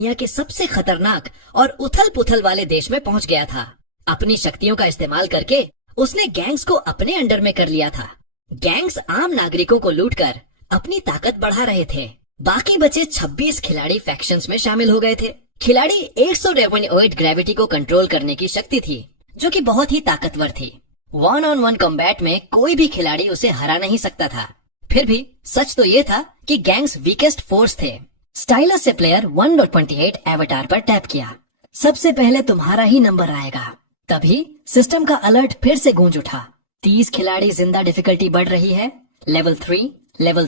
दुनिया के सबसे खतरनाक और उथल पुथल वाले देश में पहुंच गया था। अपनी शक्तियों का इस्तेमाल करके उसने गैंग्स को अपने अंडर में कर लिया था। गैंग्स आम नागरिकों को लूटकर अपनी ताकत बढ़ा रहे थे। बाकी बचे 26 खिलाड़ी फैक्शंस में शामिल हो गए थे। खिलाड़ी 198 ग्रेविटी को कंट्रोल करने की शक्ति थी, जो कि बहुत ही ताकतवर थी। 1-on-1 कॉम्बैट में कोई भी खिलाड़ी उसे हरा नहीं सकता था। फिर भी सच तो ये था कि गैंग्स वीकेस्ट फोर्स थे। स्टाइलस से प्लेयर 1.28 एवेटार पर टैप किया। सबसे पहले तुम्हारा ही नंबर आएगा। तभी सिस्टम का अलर्ट फिर से गूंज उठा। 30 खिलाड़ी जिंदा, डिफिकल्टी बढ़ रही है। लेवल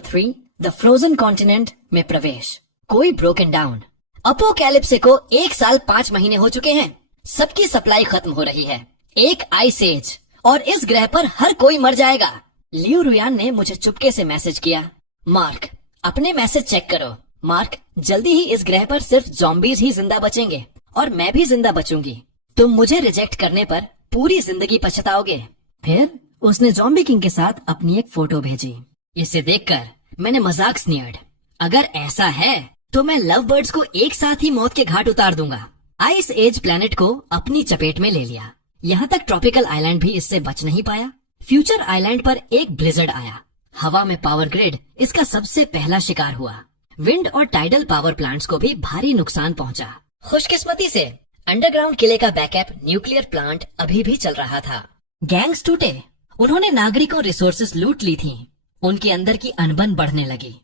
3 द फ्रोजन कॉन्टिनेंट में प्रवेश। कोई ब्रोकन डाउन। अपोकैलिप्से को 1 साल 5 महीने हो चुके हैं। सबकी सप्लाई खत्म हो रही है। एक आइस एज और इस ग्रह पर हर कोई मर जाएगा। लियो रुयान ने मुझे चुपके से मैसेज किया, मार्क अपने मैसेज चेक करो। मार्क, जल्दी ही इस ग्रह पर सिर्फ ज़ॉम्बीज ही जिंदा बचेंगे और मैं भी जिंदा बचूंगी। तुम मुझे रिजेक्ट करने पर पूरी जिंदगी पछताओगे। फिर उसने ज़ॉम्बी किंग के साथ अपनी एक फोटो भेजी। इसे देखकर मैंने मजाक स्नियर्ड, अगर ऐसा है तो मैं लव बर्ड्स को एक साथ ही मौत के घाट उतार दूंगा। आइस एज प्लेनेट को अपनी चपेट में ले लिया। यहाँ तक ट्रॉपिकल आइलैंड भी इससे बच नहीं पाया। फ्यूचर आइलैंड पर एक ब्लिजर्ड आया। हवा में पावर ग्रिड इसका सबसे पहला शिकार हुआ। विंड और टाइडल पावर प्लांट्स को भी भारी नुकसान पहुंचा। खुशकिस्मती से अंडरग्राउंड किले का बैकअप न्यूक्लियर प्लांट अभी भी चल रहा था। गैंग्स टूटे। उन्होंने नागरिकों रिसोर्सेस लूट ली थी। उनके अंदर की अनबन बढ़ने लगी।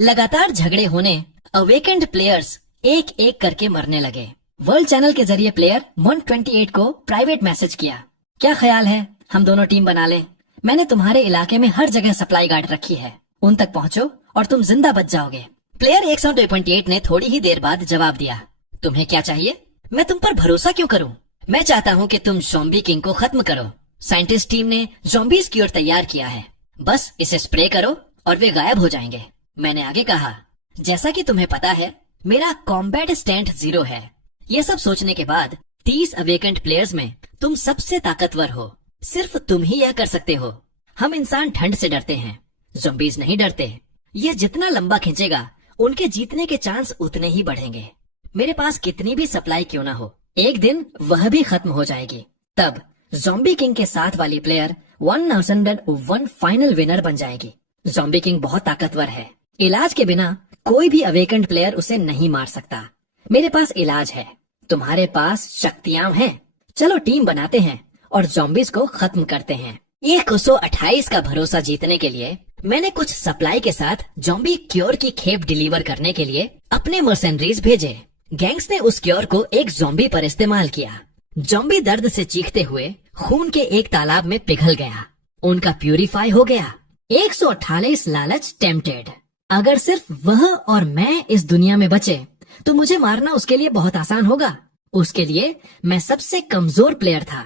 लगातार झगड़े होने अवेकेंड प्लेयर्स एक एक करके मरने लगे। वर्ल्ड चैनल के जरिए प्लेयर 128 को प्राइवेट मैसेज किया, क्या ख्याल है हम दोनों टीम बना लें? मैंने तुम्हारे इलाके में हर जगह सप्लाई गार्ड रखी है, उन तक पहुंचो और तुम जिंदा बच जाओगे। प्लेयर 128 ने थोड़ी ही देर बाद जवाब दिया, तुम्हें क्या चाहिए? मैं तुम पर भरोसा क्यों करूं? मैं चाहता हूं कि तुम ज़ॉम्बी किंग को खत्म करो। साइंटिस्ट टीम ने ज़ॉम्बीज क्योर तैयार किया है, बस इसे स्प्रे करो और वे गायब हो जाएंगे। मैंने आगे कहा, जैसा कि तुम्हें पता है मेरा कॉम्बैट स्टैंड 0 है। ये सब सोचने के बाद 30 अवेकेंट प्लेयर्स में तुम सबसे ताकतवर हो। सिर्फ तुम ही यह कर सकते हो। हम इंसान ठंड से डरते हैं, ज़ॉम्बीज नहीं डरते। ये जितना लंबा खींचेगा उनके जीतने के चांस उतने ही बढ़ेंगे। मेरे पास कितनी भी सप्लाई क्यों ना हो, एक दिन वह भी खत्म हो जाएगी। तब ज़ॉम्बी किंग के साथ वाली प्लेयर 1001 फाइनल विनर बन जाएगी। ज़ॉम्बी किंग बहुत ताकतवर है। इलाज के बिना कोई भी अवेकेंट प्लेयर उसे नहीं मार सकता। मेरे पास इलाज है, तुम्हारे पास शक्तियां हैं। चलो टीम बनाते हैं और ज़ॉम्बीज को खत्म करते हैं। 128 का भरोसा जीतने के लिए मैंने कुछ सप्लाई के साथ ज़ॉम्बी क्योर की खेप डिलीवर करने के लिए अपने मर्सेनरीज भेजे। गैंग्स ने उस क्योर को एक ज़ॉम्बी पर इस्तेमाल किया। ज़ॉम्बी दर्द से चीखते हुए खून के एक तालाब में पिघल गया। उनका प्यूरिफाई हो गया। 128 लालच टेम्पटेड। अगर सिर्फ वह और मैं इस दुनिया में बचे तो मुझे मारना उसके लिए बहुत आसान होगा। उसके लिए मैं सबसे कमजोर प्लेयर था।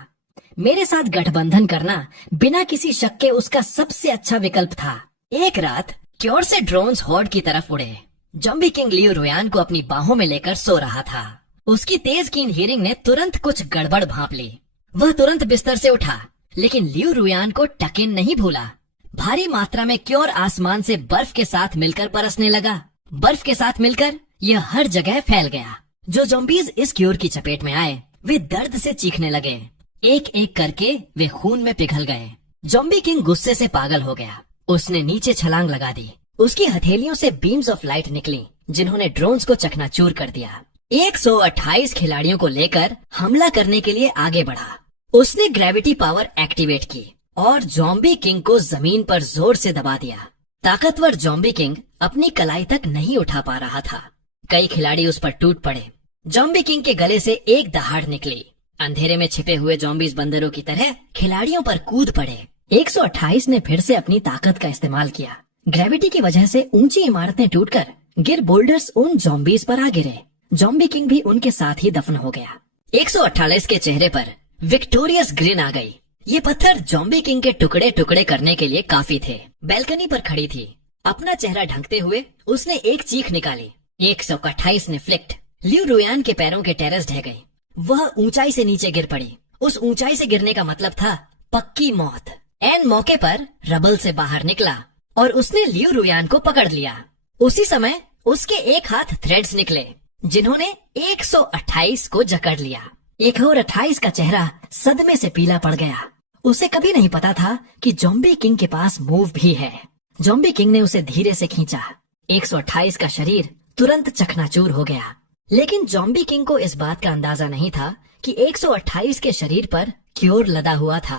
मेरे साथ गठबंधन करना बिना किसी शक के उसका सबसे अच्छा विकल्प था। एक रात क्योर से ड्रोन्स हॉर्ड की तरफ उड़े। ज़ॉम्बी किंग लियो रुयान को अपनी बाहों में लेकर सो रहा था। उसकी तेज कीन हियरिंग ने तुरंत कुछ गड़बड़ भांप ली। वह तुरंत बिस्तर से उठा, लेकिन लियो रुयान को टक इन नहीं भूला। भारी मात्रा में क्योर आसमान से बर्फ के साथ मिलकर बरसने लगा। बर्फ के साथ मिलकर यह हर जगह फैल गया। जो ज़ॉम्बीज इस क्योर की चपेट में आए वे दर्द से चीखने लगे। एक एक करके वे खून में पिघल गए। ज़ॉम्बी किंग गुस्से से पागल हो गया। उसने नीचे छलांग लगा दी। उसकी हथेलियों से बीम्स ऑफ लाइट निकली, जिन्होंने ड्रोन्स को चकनाचूर कर दिया। 128 खिलाड़ियों को लेकर हमला करने के लिए आगे बढ़ा। उसने ग्रेविटी पावर एक्टिवेट की और ज़ॉम्बी किंग को जमीन पर जोर से दबा दिया। ताकतवर ज़ॉम्बी किंग अपनी कलाई तक नहीं उठा पा रहा था। कई खिलाड़ी उस पर टूट पड़े। ज़ॉम्बी किंग के गले से एक दहाड़ निकली। अंधेरे में छिपे हुए ज़ॉम्बीज बंदरों की तरह खिलाड़ियों पर कूद पड़े। 128 ने फिर से अपनी ताकत का इस्तेमाल किया। ग्रेविटी की वजह से ऊंची इमारतें टूटकर गिर बोल्डर्स उन ज़ॉम्बीज पर आ गिरे। ज़ॉम्बी किंग भी उनके साथ ही दफन हो गया। 128 के चेहरे पर विक्टोरियस ग्रिन आ गई। ये पत्थर ज़ॉम्बी किंग के टुकड़े टुकड़े करने के लिए काफी थे। बैल्कनी पर खड़ी थी। अपना चेहरा ढकते हुए उसने एक चीख निकाली। 128 ने फ्लिक्ट। लियो रुयान के पैरों के टेरेस ढह गए। वह ऊंचाई से नीचे गिर पड़ी। उस ऊंचाई से गिरने का मतलब था पक्की मौत। एन मौके पर रबल से बाहर निकला और उसने लियो रुयान को पकड़ लिया। उसी समय उसके एक हाथ थ्रेड्स निकले। जिन्होंने 128 को जकड़ लिया। 128 का चेहरा सदमे से पीला पड़ गया। उसे कभी नहीं पता था कि ज़ॉम्बी किंग के पास मूव भी है। ज़ॉम्बी किंग ने उसे धीरे से खींचा। 128 का शरीर तुरंत चकनाचूर हो गया। लेकिन ज़ॉम्बी किंग को इस बात का अंदाजा नहीं था कि 128 के शरीर पर क्योर लदा हुआ था।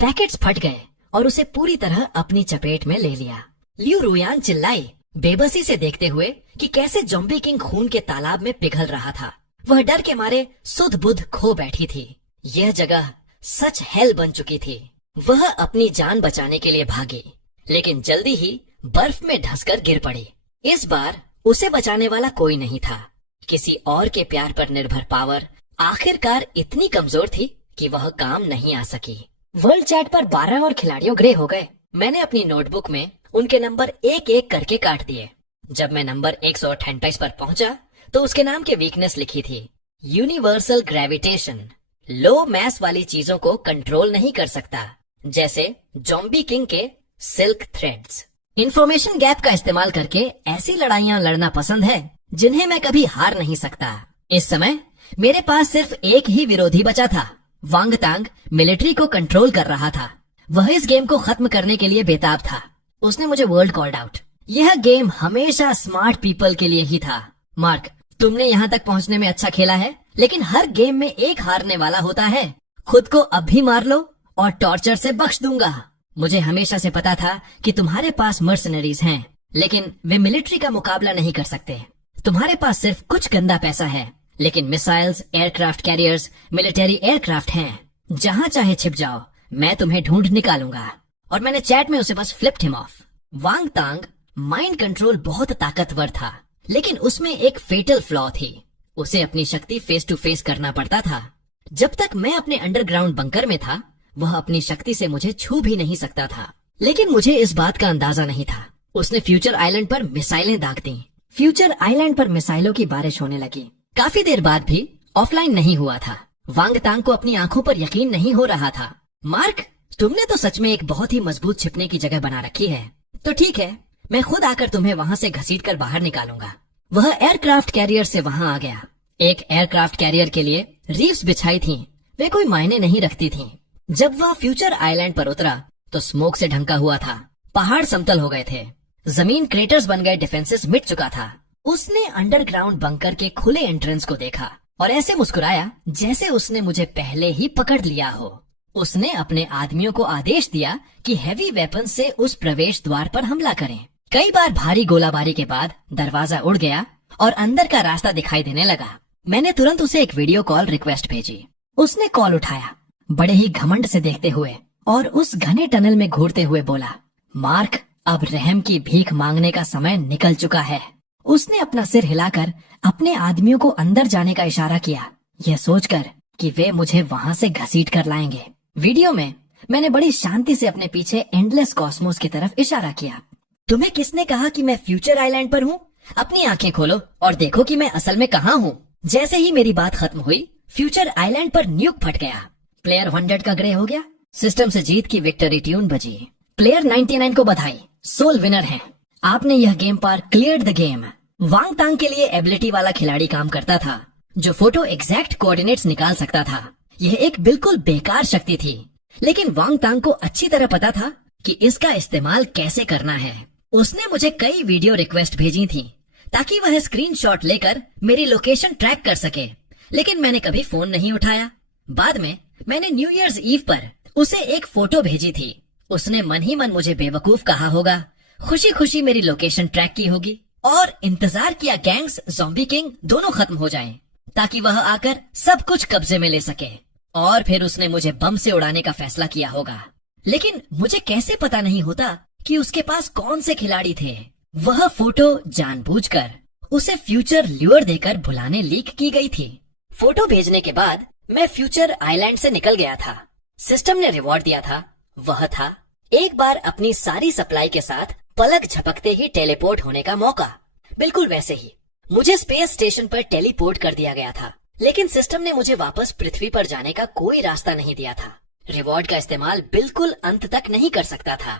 पैकेट्स फट गए और उसे पूरी तरह अपनी चपेट में ले लिया। लियू रुयान चिल्लाई, बेबसी से देखते हुए कि कैसे ज़ॉम्बी किंग खून के तालाब में पिघल रहा था। वह डर के मारे सुध बुध खो बैठी थी। यह जगह सच हेल बन चुकी थी। वह अपनी जान बचाने के लिए भागी, लेकिन जल्दी ही बर्फ में धंसकर गिर पड़ी। इस बार उसे बचाने वाला कोई नहीं था। किसी और के प्यार पर निर्भर पावर आखिरकार इतनी कमजोर थी कि वह काम नहीं आ सकी। वर्ल्ड चैट पर 12 और खिलाड़ियों ग्रे हो गए। मैंने अपनी नोटबुक में उनके नंबर एक एक करके काट दिए। जब मैं नंबर 128 पर पहुंचा तो उसके नाम के वीकनेस लिखी थी, यूनिवर्सल ग्रेविटेशन, लो मैस वाली चीजों को कंट्रोल नहीं कर सकता, जैसे ज़ॉम्बी किंग के सिल्क थ्रेड्स। इंफॉर्मेशन गैप का इस्तेमाल करके ऐसी लड़ाइयां लड़ना पसंद है जिन्हें मैं कभी हार नहीं सकता। इस समय मेरे पास सिर्फ एक ही विरोधी बचा था। वांग तांग मिलिट्री को कंट्रोल कर रहा था। वह इस गेम को खत्म करने के लिए बेताब था। उसने मुझे वर्ल्ड कॉल्ड आउट। यह गेम हमेशा स्मार्ट पीपल के लिए ही था। मार्क, तुमने यहाँ तक पहुँचने में अच्छा खेला है, लेकिन हर गेम में एक हारने वाला होता है। खुद को अब भी मार लो और टॉर्चर से बख्श दूंगा। मुझे हमेशा से पता था कि तुम्हारे पास मर्सनरीज हैं, लेकिन वे मिलिट्री का मुकाबला नहीं कर सकते। तुम्हारे पास सिर्फ कुछ गंदा पैसा है, लेकिन missiles, aircraft carriers, military aircraft हैं। जहाँ चाहे छिप जाओ, मैं तुम्हें ढूंढ निकालूंगा। और मैंने चैट में उसे बस flipped him of. Wang Thang mind control बहुत ताकतवर था, लेकिन उसमें एक फेटल फ्लॉ थी। उसे अपनी शक्ति फेस टू फेस करना पड़ता था। जब तक मैं अपने अंडरग्राउंड बंकर में था, वह अपनी शक्ति से मुझे छू भी नहीं सकता था। लेकिन मुझे इस बात का अंदाजा नहीं था। उसने फ्यूचर आइलैंड पर मिसाइलें दाग दी। फ्यूचर आइलैंड पर मिसाइलों की बारिश होने लगी। काफी देर बाद भी ऑफलाइन नहीं हुआ था। वांग तांग को अपनी आंखों पर यकीन नहीं हो रहा था। मार्क, तुमने तो सच में एक बहुत ही मजबूत छिपने की जगह बना रखी है। तो ठीक है, मैं खुद आकर तुम्हें वहाँ से घसीटकर बाहर निकालूंगा। वह एयरक्राफ्ट कैरियर से वहाँ आ गया। एक एयरक्राफ्ट कैरियर के लिए रीफ्स बिछाई थीं। वे कोई मायने नहीं रखती थीं। जब वह फ्यूचर आइलैंड पर उतरा तो स्मोक से ढंका हुआ था। पहाड़ समतल हो गए थे। जमीन क्रेटर्स बन गए, डिफेंसेस मिट चुका था। उसने अंडरग्राउंड बंकर के खुले एंट्रेंस को देखा और ऐसे मुस्कुराया जैसे उसने मुझे पहले ही पकड़ लिया हो। उसने अपने आदमियों को आदेश दिया कि हेवी वेपन से उस प्रवेश द्वार पर हमला करें। कई बार भारी गोलाबारी के बाद दरवाजा उड़ गया और अंदर का रास्ता दिखाई देने लगा। मैंने तुरंत उसे एक वीडियो कॉल रिक्वेस्ट भेजी। उसने कॉल उठाया, बड़े ही घमंड से देखते हुए, और उस घने टनल में घूरते हुए बोला, मार्क, अब रहम की भीख मांगने का समय निकल चुका है। उसने अपना सिर हिलाकर अपने आदमियों को अंदर जाने का इशारा किया, यह सोचकर कि वे मुझे वहाँ से घसीट कर लाएंगे। वीडियो में मैंने बड़ी शांति से अपने पीछे एंडलेस कॉस्मोस की तरफ इशारा किया। तुम्हें किसने कहा कि मैं फ्यूचर आइलैंड पर हूँ? अपनी आंखें खोलो और देखो कि मैं असल में कहाँ हूँ। जैसे ही मेरी बात खत्म हुई, फ्यूचर आइलैंड पर न्यूक फट गया। प्लेयर 100 का ग्रे हो गया। सिस्टम से जीत की विक्टरी ट्यून बजी। प्लेयर 99 को बधाई, सोल विनर हैं। आपने यह गेम पर क्लियर द गेम। वांग तांग के लिए एबिलिटी वाला खिलाड़ी काम करता था, जो फोटो एग्जैक्ट कोऑर्डिनेट्स निकाल सकता था। यह एक बिल्कुल बेकार शक्ति थी, लेकिन वांग तांग को अच्छी तरह पता था कि इसका इस्तेमाल कैसे करना है। उसने मुझे कई वीडियो रिक्वेस्ट भेजी थी ताकि वह स्क्रीनशॉट लेकर मेरी लोकेशन ट्रैक कर सके, लेकिन मैंने कभी फोन नहीं उठाया। बाद में मैंने न्यू ईयर्स ईव पर उसे एक फोटो भेजी थी। उसने मन ही मन मुझे बेवकूफ कहा होगा, खुशी खुशी मेरी लोकेशन ट्रैक की होगी और इंतजार किया गैंग्स, ज़ॉम्बी किंग दोनों खत्म हो जाएं, ताकि वह आकर सब कुछ कब्जे में ले सके। और फिर उसने मुझे बम से उड़ाने का फैसला किया होगा। लेकिन मुझे कैसे पता नहीं होता कि उसके पास कौन से खिलाड़ी थे। वह फोटो जानबूझकर उसे फ्यूचर ल्यूर देकर बुलाने लीक की गई थी। फोटो भेजने के बाद मैं फ्यूचर आइलैंड से निकल गया था। सिस्टम ने रिवॉर्ड दिया था, वह था एक बार अपनी सारी सप्लाई के साथ पलक झपकते ही टेलीपोर्ट होने का मौका। बिल्कुल वैसे ही मुझे स्पेस स्टेशन पर टेलीपोर्ट कर दिया गया था, लेकिन सिस्टम ने मुझे वापस पृथ्वी पर जाने का कोई रास्ता नहीं दिया था। रिवॉर्ड का इस्तेमाल बिल्कुल अंत तक नहीं कर सकता था।